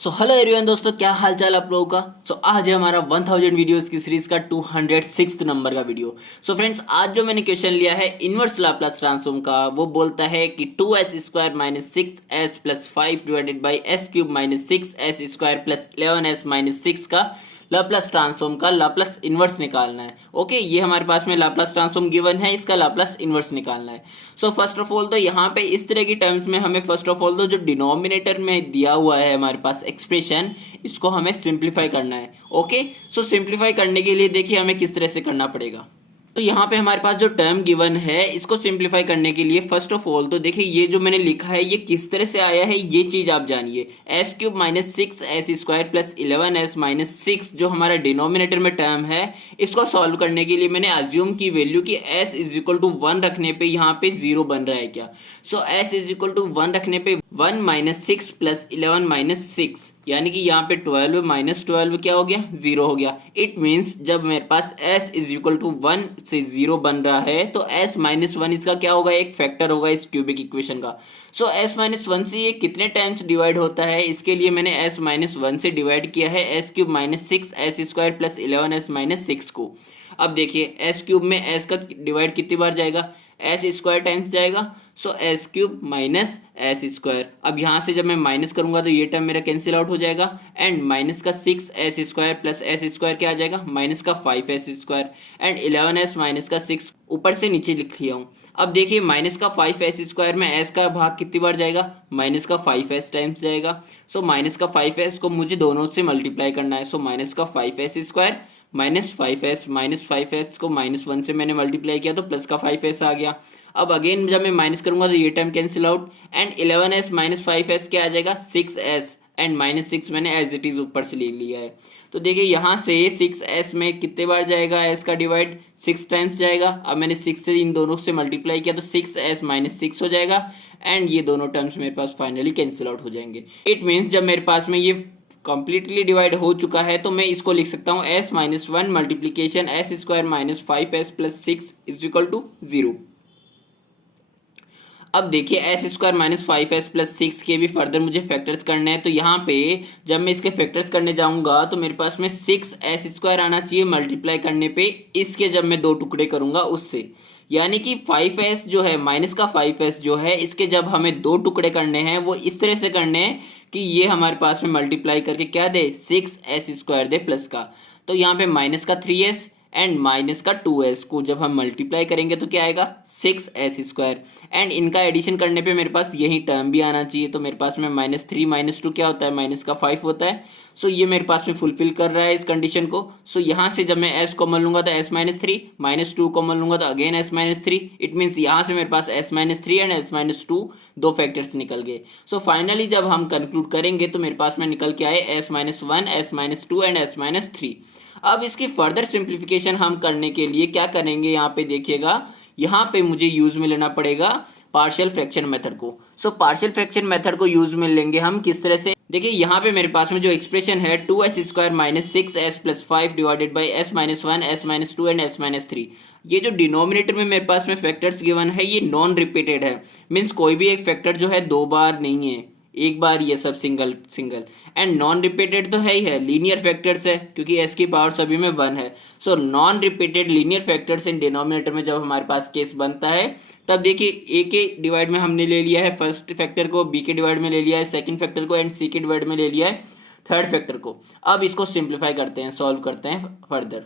So hello everyone दोस्तों, क्या हाल चाल आप लोगों का। आज है हमारा 1000 वीडियोस की सीरीज का 206 नंबर का वीडियो। फ्रेंड्स, आज जो मैंने क्वेश्चन लिया है इनवर्स लाप्लास ट्रांसफॉर्म का, वो बोलता है कि 2s² minus 6s plus 5 divided by s³ minus 6s² plus 11s minus 6 का लाप्लास ट्रांसफॉर्म का लाप्लास इनवर्स निकालना है। ओके, ये हमारे पास में लाप्लास ट्रांसफॉर्म गिवन है, इसका लाप्लास इनवर्स निकालना है। फर्स्ट ऑफ ऑल तो यहाँ पे इस तरह की टर्म्स में हमें फर्स्ट ऑफ ऑल तो जो डिनोमिनेटर में दिया हुआ है हमारे पास एक्सप्रेशन, इसको हमें सिंप्लीफाई करना है। ओके, सिंप्लीफाई करने के लिए देखिए हमें किस तरह से करना पड़ेगा। तो यहाँ पे हमारे पास जो टर्म गिवन है, इसको सिंप्लीफाई करने के लिए फर्स्ट ऑफ ऑल तो देखिए ये जो मैंने लिखा है ये किस तरह से आया है, ये चीज आप जानिए। s³ minus 6s² plus 11s minus 6 जो हमारा डिनोमिनेटर में टर्म है, इसको सॉल्व करने के लिए मैंने अज्यूम की वैल्यू की s इज इक्वल टू 1 रखने पे यहाँ पे 0 बन रहा है क्या। s इज इक्वल टू 1 रखने पे 1 माइनस 6 प्लस 11 माइनस 6, यानी कि यहाँ पे 12 माइनस 12 क्या हो गया, 0 हो गया। इट मीन्स जब मेरे पास s इज इक्वल टू 1 से 0 बन रहा है तो s माइनस 1 इसका क्या होगा, एक फैक्टर होगा इस क्यूबिक इक्वेशन का। s माइनस 1 से ये कितने टाइम्स डिवाइड होता है, इसके लिए मैंने s माइनस 1 से डिवाइड किया है s³ minus 6s² plus 11s minus 6 को। अब देखिए s³ में s का डिवाइड कितनी बार जाएगा, s² टाइम्स जाएगा। s³ माइनस s², अब यहाँ से जब मैं माइनस करूंगा तो ये टर्म मेरा कैंसिल आउट हो जाएगा एंड माइनस का 6s² प्लस s² क्या आ जाएगा, माइनस का 5s² एंड 11s माइनस का 6 ऊपर से नीचे लिख लिया हूँ। अब देखिए माइनस का 5s² में s का भाग कितनी बार जाएगा, माइनस का 5s टाइम्स जाएगा। माइनस का 5s को मुझे दोनों से मल्टीप्लाई करना है। माइनस का 5s² माइनस 5s को माइनस 1 से मैंने मल्टीप्लाई किया तो प्लस का 5s आ गया। अब अगेन जब मैं माइनस करूंगा तो ये term cancel out and 11s minus 5s क्या आ जाएगा, 6s एंड माइनस 6 मैंने एज इट इज ऊपर से ले लिया है। तो देखिए यहाँ से 6s में कितने बार जाएगा, s का डिवाइड 6 टाइम्स जाएगा। अब मैंने 6 से इन दोनों से मल्टीप्लाई किया तो 6s माइनस 6 हो जाएगा एंड ये दोनों टर्म्स मेरे पास फाइनली कैंसिल आउट हो जाएंगे। इट मीन्स जब मेरे पास में ये कंप्लीटली डिवाइड हो चुका है तो मैं इसको लिख सकता हूँ s minus 1 multiplication s² minus 5s plus 6 is equal to 0। अब देखिए s² माइनस 5s प्लस 6 के भी फर्दर मुझे फैक्टर्स करने हैं। तो यहाँ पे जब मैं इसके फैक्टर्स करने जाऊंगा तो मेरे पास में 6s² आना चाहिए मल्टीप्लाई करने पे इसके, जब मैं दो टुकड़े करूंगा उससे, यानी कि 5s जो है माइनस का 5s जो है इसके जब हमें दो टुकड़े करने हैं वो इस तरह से करने हैं कि ये हमारे पास में मल्टीप्लाई करके क्या दे, 6s² दे प्लस का। तो यहाँ पे माइनस का 3s एंड माइनस का 2s को जब हम मल्टीप्लाई करेंगे तो क्या आएगा, 6s² एंड इनका एडिशन करने पे मेरे पास यही टर्म भी आना चाहिए। तो मेरे पास में -3 -2 क्या होता है, माइनस का 5 होता है। ये मेरे पास में फुलफिल कर रहा है इस कंडीशन को। यहाँ से जब मैं s कॉमन लूंगा तो s माइनस 3, -2 कॉमन लूंगा तो again s minus 3। It means यहाँ से मेरे पास s minus 3 and s minus 2 दो फैक्टर्स निकल गए। फाइनली जब हम कंक्लूड करेंगे तो मेरे पास में निकल के आए s minus 1, s minus 2 and s minus 3। अब इसकी फर्दर सिंप्लीफिकेशन हम करने के लिए क्या करेंगे, यहाँ पे देखिएगा, यहाँ पे मुझे यूज में लेना पड़ेगा पार्शियल फ्रैक्शन मेथड को। पार्शियल फ्रैक्शन मेथड को यूज में लेंगे हम किस तरह से, देखिए यहाँ पे मेरे पास में जो एक्सप्रेशन है 2s² minus 6s plus 5 divided by s minus 1, s minus 2 and s minus 3, ये जो डिनोमिनेटर में मेरे पास में फैक्टर्स गिवन है ये नॉन रिपीटेड है। मीन्स कोई भी एक फैक्टर जो है दो बार नहीं है, एक बार ये सब single single. And non repeated तो है ही है, लीनियर फैक्टर्स है क्योंकि s की पावर सभी में 1 है। Non repeated linear factors in denominator में जब हमारे पास केस बनता है तब देखिए a के डिवाइड में हमने ले लिया है फर्स्ट फैक्टर को, b के डिवाइड में ले लिया है सेकंड फैक्टर को एंड c के डिवाइड में ले लिया है थर्ड फैक्टर को। अब इसको सिंप्लीफाई करते हैं, सॉल्व करते हैं फर्दर।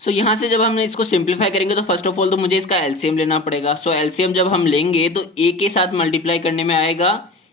यहाँ से जब हम इसको सिंप्लीफाई करेंगे तो फर्स्ट ऑफ ऑल तो मुझे इसका एलसीएम लेना पड़ेगा। एलसीएम जब हम लेंगे तो a के साथ मल्टीप्लाई करने में आएगा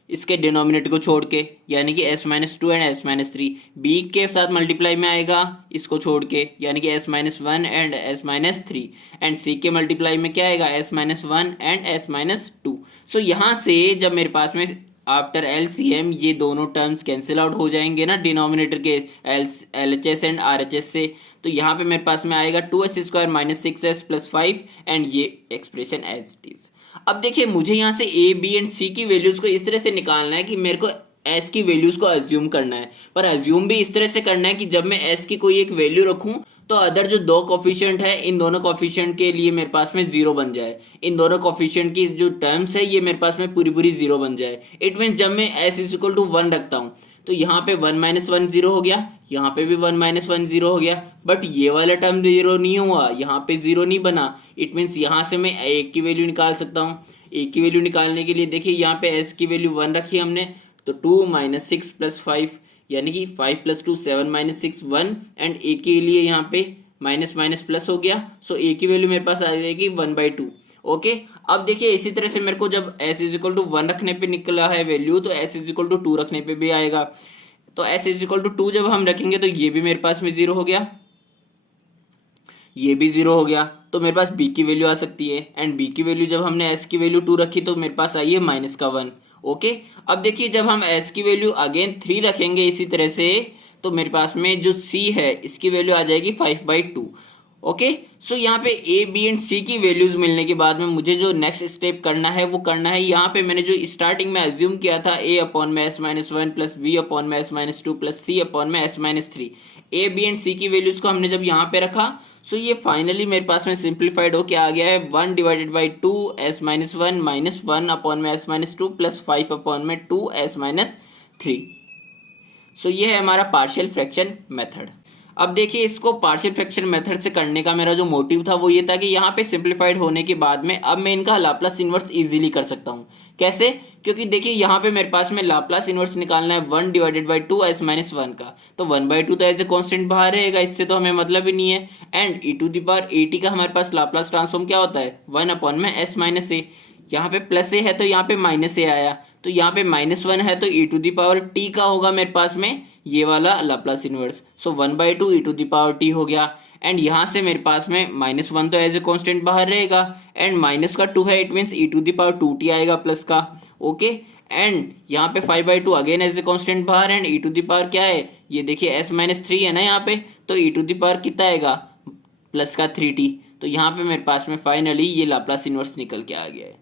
इसके डिनोमिनेटर को छोड़ के, यानी कि s minus 2 and s minus 3। B के साथ मल्टीप्लाई में आएगा इसको छोड़ के, यानी कि s minus 1 and s minus 3 and c के मल्टीप्लाई में क्या आएगा, s minus 1 and s minus 2। यहाँ से जब मेरे पास में आफ्टर एलसीएम ये दोनों टर्म्स कैंसिल आउट हो जाएंगे ना डिनोमिनेटर के LHS एंड RHS से, तो यहाँ पे मेरे पास में आएगा 2s² minus 6s plus 5 and ये एक्सप्रेशन एज इट इज। अब देखिए मुझे यहाँ से a b एंड c की वैल्यूज को इस तरह से निकालना है कि मेरे को s की वैल्यूज को अज्यूम करना है, पर अज्यूम भी इस तरह से करना है कि जब मैं s की कोई एक वैल्यू रखूं तो अदर जो दो कोफिशिएंट है इन दोनों कोफिशिएंट के लिए मेरे पास में 0 बन जाए, इन दोनों कोफिशिएंट की जो टर्म्स है ये मेरे पास में पूरी पूरी 0 बन जाए। इट मीन्स जब मैं s इज इक्वल टू 1 रखता हूँ तो यहाँ पे 1 माइनस 1 जीरो हो गया, यहाँ पे भी 1 माइनस 1 जीरो हो गया, बट ये वाला टर्म जीरो नहीं हुआ, यहाँ पे जीरो नहीं बना। इट मीन्स यहाँ से मैं ए की वैल्यू निकाल सकता हूँ। ए की वैल्यू निकालने के लिए देखिए यहाँ पे एस की वैल्यू 1 रखी हमने, तो 2 माइनस 6 प्लस 5, यानी कि 5 प्लस 2 7 माइनस 6 1, एंड ए के लिए यहाँ पे माइनस माइनस प्लस हो गया, सो ए की वैल्यू मेरे पास आ जाएगी 1/2। ओके, अब देखिए इसी तरह से मेरे को जब एस इज इक्वल टू 1 रखने पे निकला है वैल्यू, तो एस इज इक्वल टू 2 रखने पे भी आएगा। तो एस इज इक्वल टू 2 जब हम रखेंगे तो ये भी मेरे पास में जीरो हो गया, ये भी जीरो हो गया, तो मेरे पास बी की वैल्यू आ सकती है। एंड बी की वैल्यू जब हमने एस की वैल्यू 2 रखी तो मेरे पास आई है माइनस का 1। ओके, अब देखिए जब हम एस की वैल्यू अगेन 3 रखेंगे इसी तरह से, तो मेरे पास में जो सी है इसकी वैल्यू आ जाएगी 5/2। ओके, सो यहाँ पे ए बी एंड सी की वैल्यूज मिलने के बाद में मुझे जो नेक्स्ट स्टेप करना है वो करना है, यहाँ पे मैंने जो स्टार्टिंग में एज्यूम किया था ए अपॉन में S minus 1 plus B upon में S minus 2 plus C upon में S minus 3, A B and C की वैल्यूज को हमने जब यहाँ पे रखा, सो ये फाइनली मेरे पास में सिंप्लीफाइड होके आ गया है 1 divided by 2 S minus 1 minus 1 upon में एस माइनस 2 प्लस 5 अपॉन में 2 एस माइनस 3। सो ये है हमारा पार्शियल फ्रैक्शन मेथड। अब देखिए इसको पार्शियल फ्रैक्शन मेथड से करने का मेरा जो मोटिव था वो ये था कि यहाँ पे सिंप्लीफाइड होने के बाद में अब मैं इनका लाप्लास इन्वर्स इजीली कर सकता हूँ। कैसे? क्योंकि देखिए यहाँ पे मेरे पास में लाप्लास इन्वर्स निकालना है 1 डिवाइडेड बाई 2 एस माइनस 1 का, तो 1/2 तो एज ए कॉन्स्टेंट बाहर रहेगा, इससे तो हमें मतलब ही नहीं है। And E to the power A T का हमारे पास लाप्लास ट्रांसफॉर्म क्या होता है 1 अपॉन में एस माइनस ए, यहाँ पे प्लस ए है तो यहाँ पे माइनस ए आया, तो यहाँ पे -1 है तो E to the power T का होगा मेरे पास में ये वाला Laplace inverse, so 1/2 E to the power T हो गया। एंड यहाँ से मेरे पास में -1 तो एज ए कॉन्स्टेंट बाहर रहेगा, एंड माइनस का 2 है, it means E to the power 2t आएगा प्लस का। ओके, एंड यहाँ पे 5/2 अगेन एज ए कॉन्स्टेंट बाहर, and E to the power क्या है ये देखिए s-3 है ना यहाँ पे, तो ई टू द पावर कितना आएगा प्लस का 3t। तो यहाँ पे मेरे पास में फाइनली ये लाप्लास इन्वर्स निकल के आ गया है।